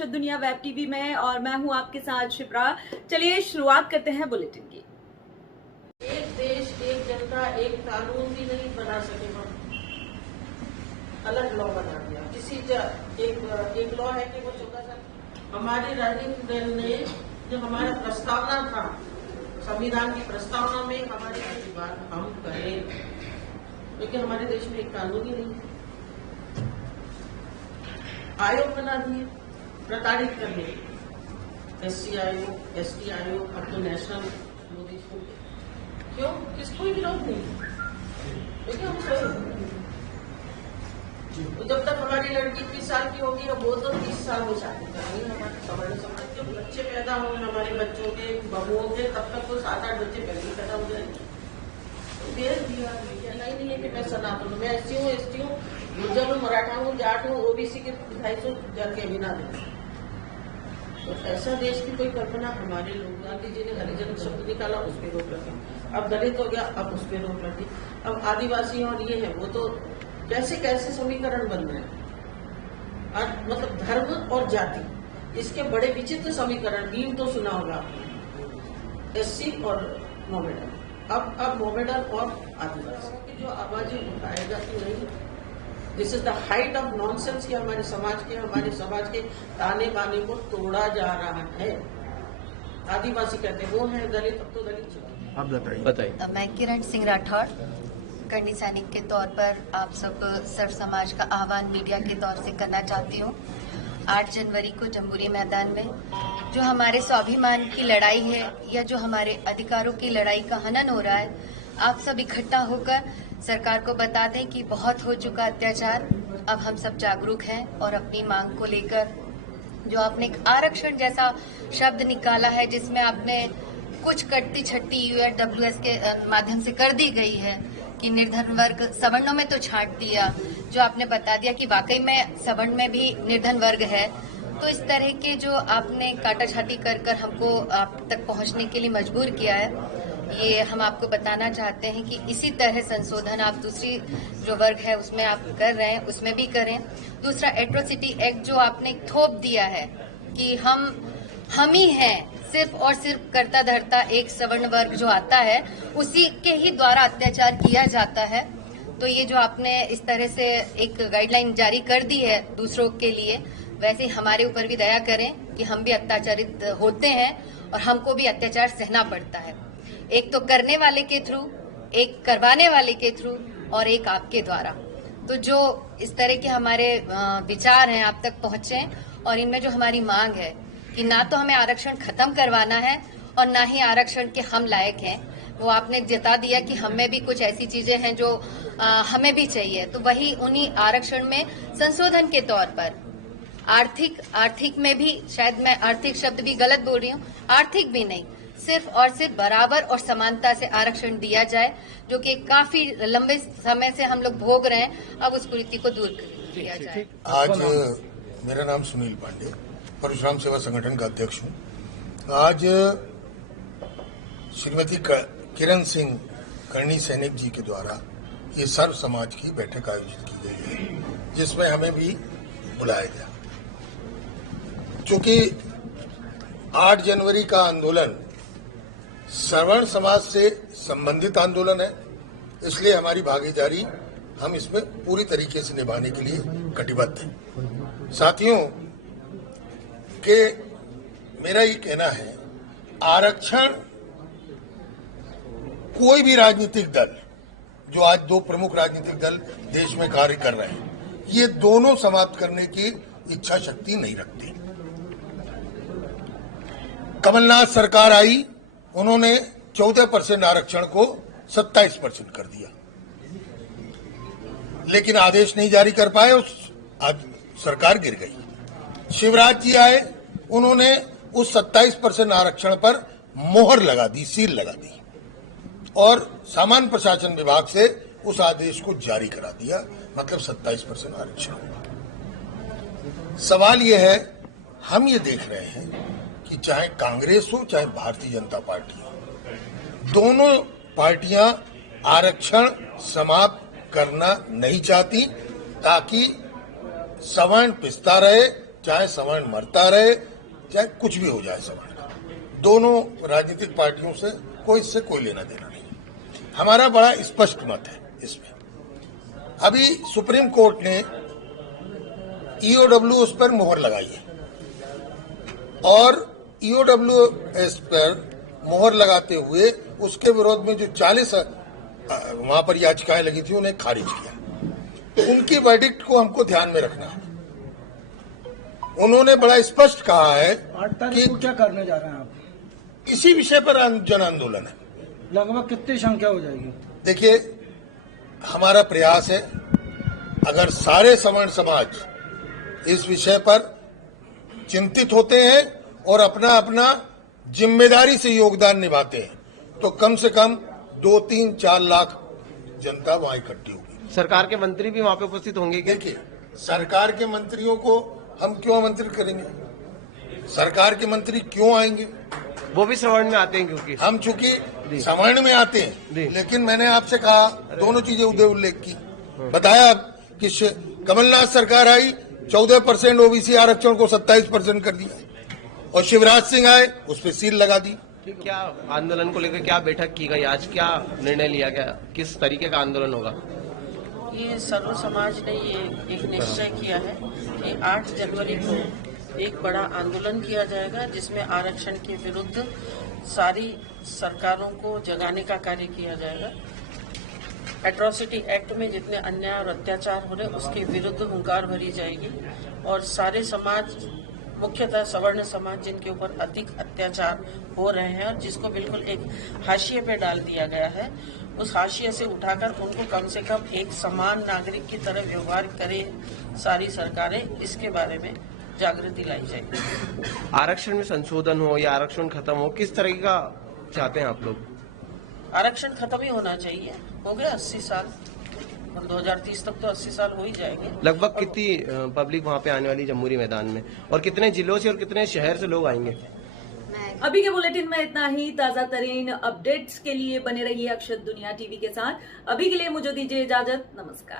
दर्शक दुनिया web TV में और मैं हूं आपके साथ शिप्रा। चलिए शुरुआत करते हैं बुलेटिन की। एक देश एक जनता एक कानून भी नहीं बना सके, हम अलग लॉ बना दिया। एक लॉ है कि वो 14 साल हमारे राजनीतिक दल ने जो हमारा प्रस्तावना था, संविधान की प्रस्तावना में हमारे बात हम करें, लेकिन हमारे देश में एक कानून ही नहीं। आयोग बना दिए प्रताड़ित करने, SC आयोग, ST आयोग, अब तो नेशनल मोदी स्कूल। क्यों? किसको भी विरोध नहीं, लेकिन हम तो जब तक हमारी लड़की 30 साल की होगी और वो तो 30 साल में शादी करेंगे। हमारे समाज जब बच्चे पैदा होंगे हमारे बच्चों के बहुओं के, तब तक तो 7-8 बच्चे पहले ही पैदा हो जाएंगे। तो भेज दिया, नहीं है कि मैं सनातन हूँ, मैं SC हूँ, ST हूँ, गुर्जर हूँ, मराठा हूँ, जाट हूँ, OBC के 250 जन के बिना दे। तो ऐसा देश की कोई कल्पना हमारे लोग, गांधी जी ने हरिजन शब्द निकाला, उस पर रोक लगी। अब दलित हो गया, अब उस पर रोक लगी। अब आदिवासी और ये है वो, तो कैसे कैसे समीकरण बन रहे हैं। मतलब धर्म और जाति, इसके बड़े विचित्र समीकरण। भीम तो सुना होगा आपने, SC और मोमेडन। अब मोमेडन और आदिवासी की जो आवाजें उठाएगा कि नहीं, this is the height of nonsense कि हमारे समाज के ताने बाने को तोड़ा जा रहा है। आदिवासी कहते हैं वो है दलित, अब तो दलित। आप बताइए। मैं किरण सिंह राठौड़, करनी सैनिक के तौर पर आप सब सर्व समाज का आह्वान मीडिया के तौर से करना चाहती हूँ। 8 जनवरी को जम्बूरी मैदान में जो हमारे स्वाभिमान की लड़ाई है या जो हमारे अधिकारों की लड़ाई का हनन हो रहा है, आप सब इकट्ठा होकर सरकार को बता दें कि बहुत हो चुका अत्याचार, अब हम सब जागरूक हैं और अपनी मांग को लेकर जो आपने एक आरक्षण जैसा शब्द निकाला है, जिसमें आपने कुछ कटती छट्टी URWS के माध्यम से कर दी गई है कि निर्धन वर्ग सवर्णों में तो छांट दिया, जो आपने बता दिया कि वाकई में सवर्ण में भी निर्धन वर्ग है। तो इस तरह के जो आपने काटा छाटी कर हमको आप तक पहुंचने के लिए मजबूर किया है, ये हम आपको बताना चाहते हैं कि इसी तरह संशोधन आप दूसरी जो वर्ग है उसमें आप कर रहे हैं, उसमें भी करें। दूसरा, एट्रोसिटी एक्ट जो आपने थोप दिया है कि हम ही हैं, सिर्फ और सिर्फ करता धरता एक सवर्ण वर्ग जो आता है उसी के ही द्वारा अत्याचार किया जाता है। तो ये जो आपने इस तरह से एक गाइडलाइन जारी कर दी है दूसरों के लिए, वैसे हमारे ऊपर भी दया करें कि हम भी अत्याचारित होते हैं और हमको भी अत्याचार सहना पड़ता है, एक तो करने वाले के थ्रू, एक करवाने वाले के थ्रू और एक आपके द्वारा। तो जो इस तरह के हमारे विचार हैं आप तक पहुंचे, और इनमें जो हमारी मांग है कि ना तो हमें आरक्षण खत्म करवाना है और ना ही आरक्षण के हम लायक हैं, वो आपने जता दिया कि हमें भी कुछ ऐसी चीजें हैं जो हमें भी चाहिए। तो वही उन्हीं आरक्षण में संशोधन के तौर पर आर्थिक में भी, शायद मैं आर्थिक शब्द भी गलत बोल रही हूँ, आर्थिक भी नहीं, सिर्फ और सिर्फ बराबर और समानता से आरक्षण दिया जाए, जो कि काफी लंबे समय से हम लोग भोग रहे हैं। अब उस कुरीति को दूर किया जाए। आज मेरा नाम सुनील पांडे, परशुराम सेवा संगठन का अध्यक्ष हूँ। आज श्रीमती किरण सिंह करनी सैनिक जी के द्वारा ये सर्व समाज की बैठक आयोजित की गई है, जिसमें हमें भी बुलाया गया। क्योंकि 8 जनवरी का आंदोलन सवर्ण समाज से संबंधित आंदोलन है, इसलिए हमारी भागीदारी हम इसमें पूरी तरीके से निभाने के लिए कटिबद्ध हैं। साथियों, के मेरा ये कहना है, आरक्षण कोई भी राजनीतिक दल, जो आज 2 प्रमुख राजनीतिक दल देश में कार्य कर रहे हैं, ये दोनों समाप्त करने की इच्छा शक्ति नहीं रखती। कमलनाथ सरकार आई, उन्होंने 14% आरक्षण को 27% कर दिया, लेकिन आदेश नहीं जारी कर पाए, आज सरकार गिर गई। शिवराज जी आए, उन्होंने उस 27% आरक्षण पर मोहर लगा दी, सील लगा दी, और सामान्य प्रशासन विभाग से उस आदेश को जारी करा दिया, मतलब 27% आरक्षण हुआ। सवाल यह है, हम ये देख रहे हैं कि चाहे कांग्रेस हो चाहे भारतीय जनता पार्टी हो, दोनों पार्टियां आरक्षण समाप्त करना नहीं चाहती, ताकि सवर्ण पिसता रहे चाहे सवर्ण मरता रहे, चाहे कुछ भी हो जाए सवर्ण का, दोनों राजनीतिक पार्टियों से इससे कोई लेना देना नहीं। हमारा बड़ा स्पष्ट मत है इसमें। अभी सुप्रीम कोर्ट ने ईओडब्ल्यू उस पर मोहर लगाई है और ईओडब्ल्यू एस पर मोहर लगाते हुए उसके विरोध में जो 40 वहां पर याचिकाएं लगी थी उन्हें खारिज किया। उनकी वर्डिक्ट को हमको ध्यान में रखना है। उन्होंने बड़ा स्पष्ट कहा है 8 तारीख को क्या करने जा रहे हैं आप? इसी विषय पर जन आंदोलन है। लगभग कितनी संख्या हो जाएगी? देखिए, हमारा प्रयास है, अगर सारे सवर्ण समाज इस विषय पर चिंतित होते हैं और अपना अपना जिम्मेदारी से योगदान निभाते हैं तो कम से कम 2-3-4 लाख जनता वहां इकट्ठी होगी। सरकार के मंत्री भी वहां पे उपस्थित होंगे क्या? देखिए, सरकार के मंत्रियों को हम क्यों आमंत्रित करेंगे? सरकार के मंत्री क्यों आएंगे? वो भी सवर्ण में आते हैं क्योंकि हम चूंकि सवर्ण में आते हैं, लेकिन मैंने आपसे कहा दोनों चीजें उल्लेख की, बताया कि कमलनाथ सरकार आई 14% ओबीसी आरक्षण को 27% कर दिया और शिवराज सिंह आए उस पर सील लगा दी। क्या आंदोलन को लेकर क्या बैठक की गई आज, क्या निर्णय लिया गया, किस तरीके का आंदोलन होगा? ये सर्व समाज ने ये एक निश्चय किया है कि 8 जनवरी को एक बड़ा आंदोलन किया जाएगा जिसमें आरक्षण के विरुद्ध सारी सरकारों को जगाने का कार्य किया जाएगा। एट्रोसिटी एक्ट में जितने अन्याय और अत्याचार हो रहे उसके विरुद्ध हुंकार भरी जाएगी और सारे समाज, मुख्यतः सवर्ण समाज जिनके ऊपर अधिक अत्याचार हो रहे हैं और जिसको बिल्कुल एक हाशिए पे डाल दिया गया है, उस हाशिए से उठाकर उनको कम से कम एक समान नागरिक की तरह व्यवहार करे सारी सरकारें, इसके बारे में जागृति लाई जाएगी। आरक्षण में संशोधन हो या आरक्षण खत्म हो, किस तरह का चाहते हैं आप लोग? आरक्षण खत्म ही होना चाहिए। हो गया 80 साल और 2030 तक तो 80 साल हो ही जाएंगे। लगभग कितनी पब्लिक वहां पे आने वाली जम्बूरी मैदान में, और कितने जिलों से और कितने शहर से लोग आएंगे? अभी के बुलेटिन में इतना ही। ताजा तरीन अपडेट्स के लिए बने रहिए अक्षत दुनिया टीवी के साथ। अभी के लिए मुझे दीजिए इजाजत। नमस्कार।